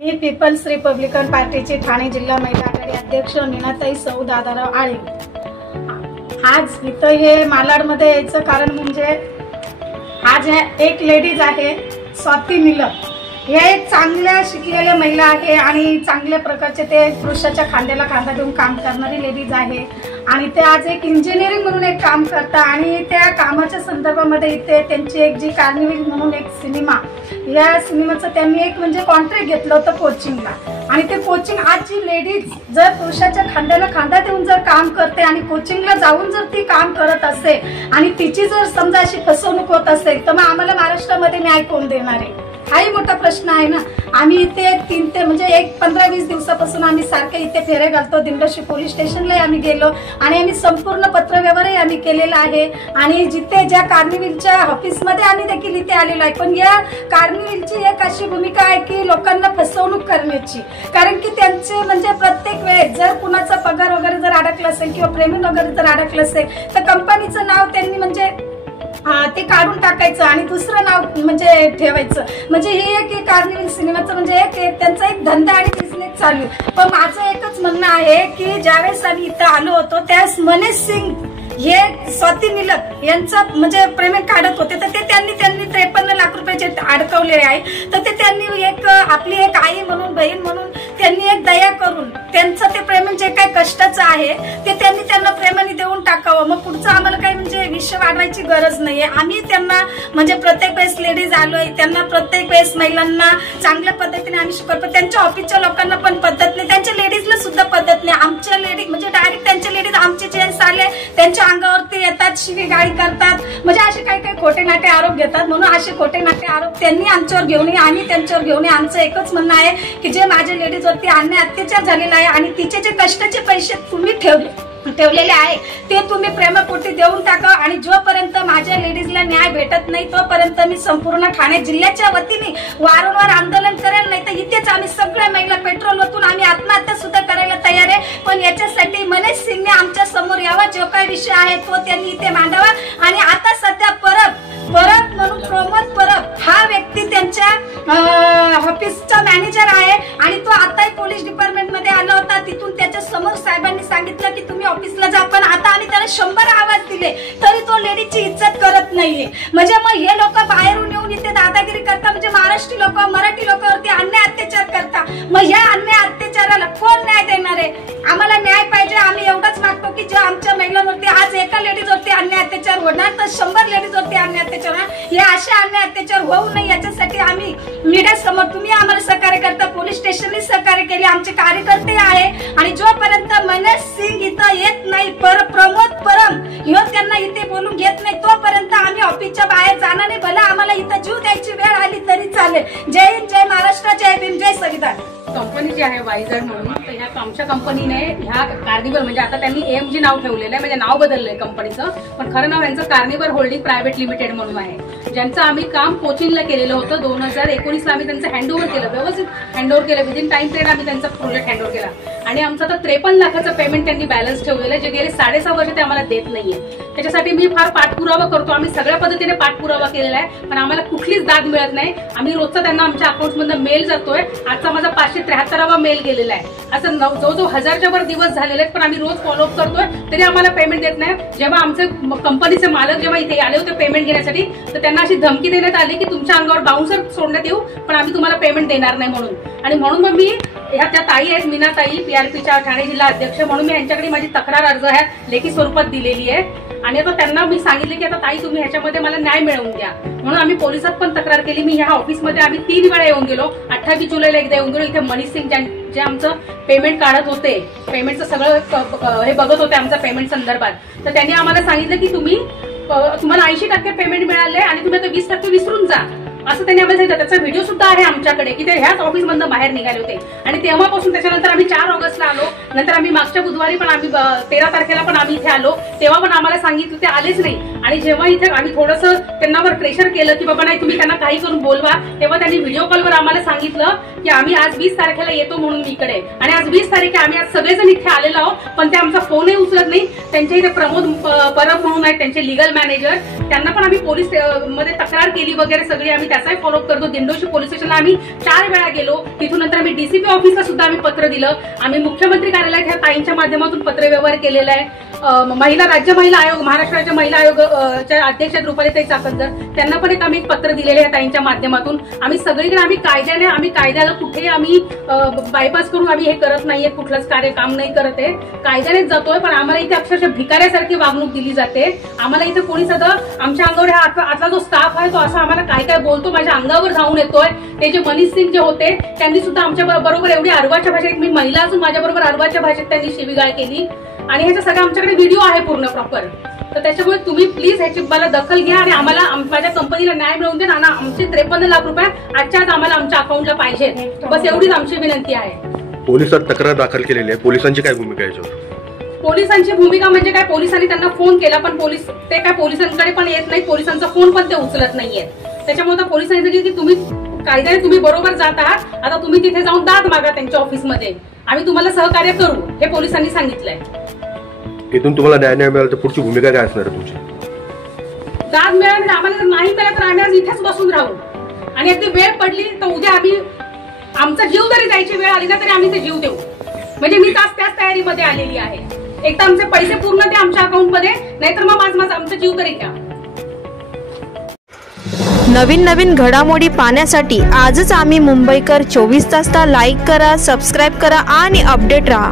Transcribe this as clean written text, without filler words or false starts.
मी people's Republican पार्टीची ठाणे जिल्हा महिला आघाडी अध्यक्ष मीनाताई सौ दादाराव आळे। आज इथं हे मालाडमध्ये यायचं कारण म्हणजे आज एक लेडीज आहे स्वाती निलम। हे एक चांगल्या शिकलेल्या महिला आहे आणि चांगल्या प्रकारचे ते पुरुषाच्या खांद्याला खांदा देऊन काम करणारी लेडीज आहे आणि ते आज एक इंजिनिअरिंग म्हणून एक काम करतात आणि त्या कामाच्या संदर्भामध्ये इथे त्यांची एक जी कार्निवल म्हणून एक सिनेमा, या सिनेमाचं त्यांनी एक म्हणजे कॉन्ट्रॅक्ट घेतलं होतं कोचिंगला आणि ते कोचिंग आज जी लेडीज जर पुरुषाच्या खांद्याला खांदा देऊन जर काम करते आणि कोचिंगला जाऊन जर ती काम करत असेल आणि तिची जर समजा अशी फसवणूक होत असेल तर मग आम्हाला महाराष्ट्रामध्ये न्याय कोण देणार आहे? हाही मोठा प्रश्न आहे ना। आम्ही इथे 3 ते म्हणजे 15-20 दिवसापासून आम्ही सारखे इथे फेरे घालतो। दिंडोशी पोलीस स्टेशनला आम्ही गेलो आणि आम्ही संपूर्ण पत्रव्यवहारही आम्ही केलेला आहे आणि जिथे ज्या कार्निवलच्या ऑफिसमध्ये आम्ही देखील इथे आलेलो आहे। पण या कार्निवलची एक अशी भूमिका आहे की लोकांना फसवणूक करण्याची, कारण की त्यांचे म्हणजे प्रत्येक वेळेस जर कुणाचा पगार वगैरे जर अडकला असेल किंवा पेमेंट वगैरे जर अडकलं असेल तर कंपनीचं नाव त्यांनी म्हणजे ते काढून टाकायचं आणि दुसरं नाव म्हणजे ठेवायचं। म्हणजे हे एक कार्निवल सिनेमाचं म्हणजे एक त्यांचा एक धंदा आणि बिझनेस चालू आहे। पण माझं एकच म्हणणं आहे की ज्यावेळेस आम्ही इथं आलो होतो त्यावेळेस मनीष सिंग हे स्वाती निलम यांचं म्हणजे पेमेंट काढत होते तर ते त्यांनी 53 लाख रुपयाचे अडकवलेले आहे। तर ते त्यांनी एक आपली एक आई म्हणून बहीण म्हणून त्यांनी एक दया करून त्यांचं ते पेमेंट जे काही कष्टाचं आहे ते त्यांनी त्यांना प्रेमाने देऊन टाकावं। मग पुढचं आम्हाला काही म्हणजे विषय वाढवायची गरज नाहीये। आम्ही त्यांना म्हणजे प्रत्येक वेळेस लेडीज आलोय, त्यांना प्रत्येक वेळेस महिलांना चांगल्या पद्धतीने आम्ही शिकवतो। त्यांच्या ऑफिसच्या लोकांना पण पद्धत नाही, त्यांच्या लेडीजला सुद्धा पद्धत नाही। आमच्या लेडीज म्हणजे डायरेक्ट त्यांच्या लेडीज आमचे जेंट्स आले त्यांच्या अंगावरती येतात, शिवीगाळी करतात, म्हणजे असे काही काही खोटे नाटे आरोप घेतात। म्हणून असे खोटे नाटे आरोप त्यांनी आमच्यावर घेऊ नये, आम्ही त्यांच्यावर घेऊ नये। आमचं एकच म्हणणं आहे की जे माझ्या लेडीजवरती अन्याय अत्याचार झालेला आहे आणि तिचे जे कष्टाचे पैसे तुम्ही ठेवलेले आहे ते तुम्ही प्रेमापोटी देऊन टाका आणि जोपर्यंत माझ्या लेडीजला न्याय भेटत नाही तोपर्यंत मी संपूर्ण ठाणे जिल्ह्याच्या वतीने वारंवार आंदोलन करेल, नाही तर इथेच आम्ही सगळ्या महिला पेट्रोल ओतून आम्ही आत्महत्या सुद्धा करायला तयार आहे। पण याच्यासाठी मनीष सिंगने आमच्या समोर यावा, जो काही विषय आहे तो त्यांनी इथे मांडावा। आणि आता सध्या परब म्हणून प्रमोद परब हा व्यक्ती त्यांच्या ऑफिसचा मॅनेजर आहे आणि तो आताही पोलीस डिपार्टमेंट मध्ये आला होता। तिथून त्याच्या समोर साहेबांनी सांगितलं की तुम्ही ऑफिसला जा, पण आता आम्ही त्याला 100 आवाज दिले तरी तो लेडीजची इज्जत करत नाहीये। म्हणजे मग हे लोक बाहेरून येऊन इथे दादागिरी करतात, म्हणजे महाराष्ट्री लोक मराठी लोकांवरती अन्याय अत्याचार करतात। मग या अन्याय अत्याचाराला कोण न्याय देणार आहे? आम्हाला न्याय पाहिजे। आम्ही एवढंच मागतो की जे आमच्या महिलांवरती आज एका लेडीजवरती अन्याय अत्याचार होणार तर 100 लेडीजवरती अन्याय अत्याचार होणार। हे असे अन्याय अत्याचार होऊ नये याच्यासाठी आम्ही मीडिया समोर तुम्ही आम्हाला सहकार्य करता, पोलीस स्टेशनने सहकार्य केले, आमचे कार्यकर्ते आहे आणि जोपर्यंत मनीष सिंग इथं येत नाही, प्रमोद परब ह्यो त्यांना इथे बोलून घेत नाही तोपर्यंत आम्ही ऑफिसच्या बाहेर जाणार नाही। भला आम्हाला इथं जीव द्यायची वेळ आली तरी चालेल। जय हिंद, जय महाराष्ट्र, जय भीम, जय संविधान। कंपनी जी आहे वायझड म्हणून, तर ह्या आमच्या कंपनीने ह्या कार्निवल म्हणजे आता त्यांनी AMG नाव ठेवलेलं आहे, म्हणजे नाव बदललंय कंपनीचं, पण खरं नाव यांचं कार्निवल होल्डिंग प्रायव्हेट लिमिटेड म्हणून आहे, ज्यांचं आम्ही काम कोचिंगला केलेलं होतं। 2019ला आम्ही त्यांचं हँडओव्हर केलं, व्यवस्थित हँडओव्हर केलं, विदिन टाइम पिरियड आम्ही त्यांचा प्रोजेक्ट हँडओव्हर केला आणि आमचं आता 53 लाखाचं पेमेंट त्यांनी बॅलन्स ठेवलेलं आहे, जे गेले 6.5 वर्ष ते आम्हाला देत नाहीये। त्याच्यासाठी मी फार पाठपुरावा करतो, आम्ही सगळ्या पद्धतीने पाठपुरावा केलेला आहे, पण आम्हाला कुठलीच दाद मिळत नाही। आम्ही रोजचा त्यांना आमच्या अकाउंटमधून मेल जातोय, आजचा माझा 573वा मेल गेलेला आहे। असं जो 1000च्या वर दिवस झालेले आहेत, पण आम्ही रोज फॉलोअप करतोय तरी आम्हाला पेमेंट देत नाही। जेव्हा आमचे कंपनीचे मालक जेव्हा इथे आले होते पेमेंट घेण्यासाठी तर त्यांना अशी धमकी देण्यात आली की तुमच्या अंगावर बाउन्सर सोडण्यात येऊ, पण आम्ही तुम्हाला पेमेंट देणार नाही म्हणून। आणि म्हणून मग मी ह्या त्या ताई आहेत मीनाताई, PRPच्या ठाणे जिल्हा अध्यक्ष म्हणून मी यांच्याकडे माझी तक्रार अर्ज आहे लेखी स्वरूपात दिलेली आहे आणि आता त्यांना मी सांगितले की आता ताई तुम्ही ह्याच्यामध्ये मला न्याय मिळवून द्या, म्हणून आम्ही पोलिसात पण तक्रार केली। मी ह्या ऑफिसमध्ये आम्ही 3 वेळा येऊन गेलो, 28 जुलैला एकदा येऊन गेलो। इथे मनीष सिंग जे आमचं पेमेंट काढत होते, पेमेंटचं सगळं हे बघत होते आमच्या पेमेंट संदर्भात, तर त्यांनी आम्हाला सांगितलं की तुम्हाला 80% पेमेंट मिळाले आणि तुम्ही आता 20% विसरून जा, असं त्यांनी आम्हाला सांगितलं। त्याचा व्हिडिओ सुद्धा आहे आमच्याकडे की ते ह्याच ऑफिसमधून बाहेर निघाले होते आणि तेव्हापासून त्याच्यानंतर आम्ही 4 ऑगस्टला आलो, नंतर आम्ही मागच्या बुधवारी पण आम्ही 13 तारखेला पण आम्ही इथे आलो, तेव्हा पण आम्हाला सांगितलं ते आलेच नाही। आणि जेव्हा इथे आम्ही थोडंसं त्यांनावर प्रेशर केलं की बाबा नाही तुम्ही त्यांना काही करून बोलवा, तेव्हा त्यांनी व्हिडिओ कॉलवर आम्हाला सांगितलं की आम्ही आज 20 तारखेला येतो म्हणून इकडे, आणि आज 20 तारीख आहे, आम्ही आज सगळेजण इथे आलेलो आहोत, पण ते आमचा फोनही उचलत नाही. त्यांच्या इथे प्रमोद परब म्हणून आहेत त्यांचे लीगल मॅनेजर, त्यांना पण आम्ही पोलीस मध्ये तक्रार केली वगैरे सगळी, आम्ही त्याचाही फॉलोअप करतो. दिंडोशी पोलीस स्टेशनला आम्ही 4 वेळा गेलो, तिथून नंतर आम्ही डीसीपी ऑफिसला सुद्धा आम्ही पत्र दिलं, आम्ही मुख्यमंत्री कार्यालयात ह्या ताईंच्या माध्यमातून पत्रव्यवहार केलेला आहे. राज्य महिला आयोग, महाराष्ट्र राज्य महिला आयोगच्या अध्यक्ष रुपालीताई चाकणकर, त्यांना पण आम्ही एक पत्र दिलेले आहे ताईंच्या माध्यमातून. आम्ही सगळीकडे आम्ही कायद्याला कुठेही आम्ही बायपास करून आम्ही हे करत नाहीये, कुठलंच काम नाही करत आहे, कायद्यानेच जातोय. पण आम्हाला इथे अक्षरशः भिकाऱ्यासारखी वागणूक दिली जाते. आम्हाला इथे कोणी सध्या आमच्या अंगावर आतला जो स्टाफ आहे तो असं आम्हाला काय काय बोलतो, माझ्या अंगावर धावून येतोय. ते जे मनीष सिंग जे होते त्यांनी सुद्धा आमच्या बरोबर एवढी अर्वाच्या भाषेत, मी महिला असून माझ्या बरोबर अर्वाच्या भाषेत त्यांनी शिवीगाळ केली, आणि ह्याच्या सगळं आमच्याकडे व्हिडिओ आहे पूर्ण प्रॉपर. तर त्याच्यामुळे तुम्ही प्लीज ह्याची मला दखल घ्या आणि आम्हाला माझ्या कंपनीला न्याय मिळवून द्या ना. आमचे 53 लाख रुपये आजच्या आज आम्हाला आमच्या अकाउंटला पाहिजे, बस एवढीच आमची विनंती आहे. पोलिसात तक्रार दाखल केलेली आहे, पोलिसांची काय भूमिका आहे याच्यावर? पोलिसांची भूमिका म्हणजे काय, पोलिसांनी त्यांना फोन केला पण ते काय पोलिसांकडे पण येत नाही, पोलिसांचा फोन पण ते उचलत नाहीये. त्याच्यामुळे पोलिसांनी सांगितलं की तुम्ही कायद्याने तुम्ही बरोबर जात आहात, आता तुम्ही तिथे जाऊन दाद मागा त्यांच्या ऑफिसमध्ये, आम्ही तुम्हाला सहकार्य करू, हे पोलिसांनी सांगितलंय. इथून तुम्हाला न्याय मिळाला तर पुढची भूमिका काय असणार आहे तुमची? दाद मिळाली, आम्हाला जर नाही मिळालं तर आम्ही आज इथेच बसून राहू, आणि अगदी वेळ पडली तर उद्या आम्ही आमचा जीव जरी जायची वेळ आली ना तरी आम्ही ते जीव देऊ. म्हणजे मी त्याच तयारीमध्ये आलेली आहे. एक तर आमचे पैसे पूर्ण द्या आमच्या अकाउंटमध्ये, नाहीतर मग आमचा जीव तरी घ्या. नवीन घडामोडी पाहण्यासाठी आजच आम्ही मुंबईकर 24 तासला लाईक करा, सबस्क्राईब करा आणि अपडेट रहा.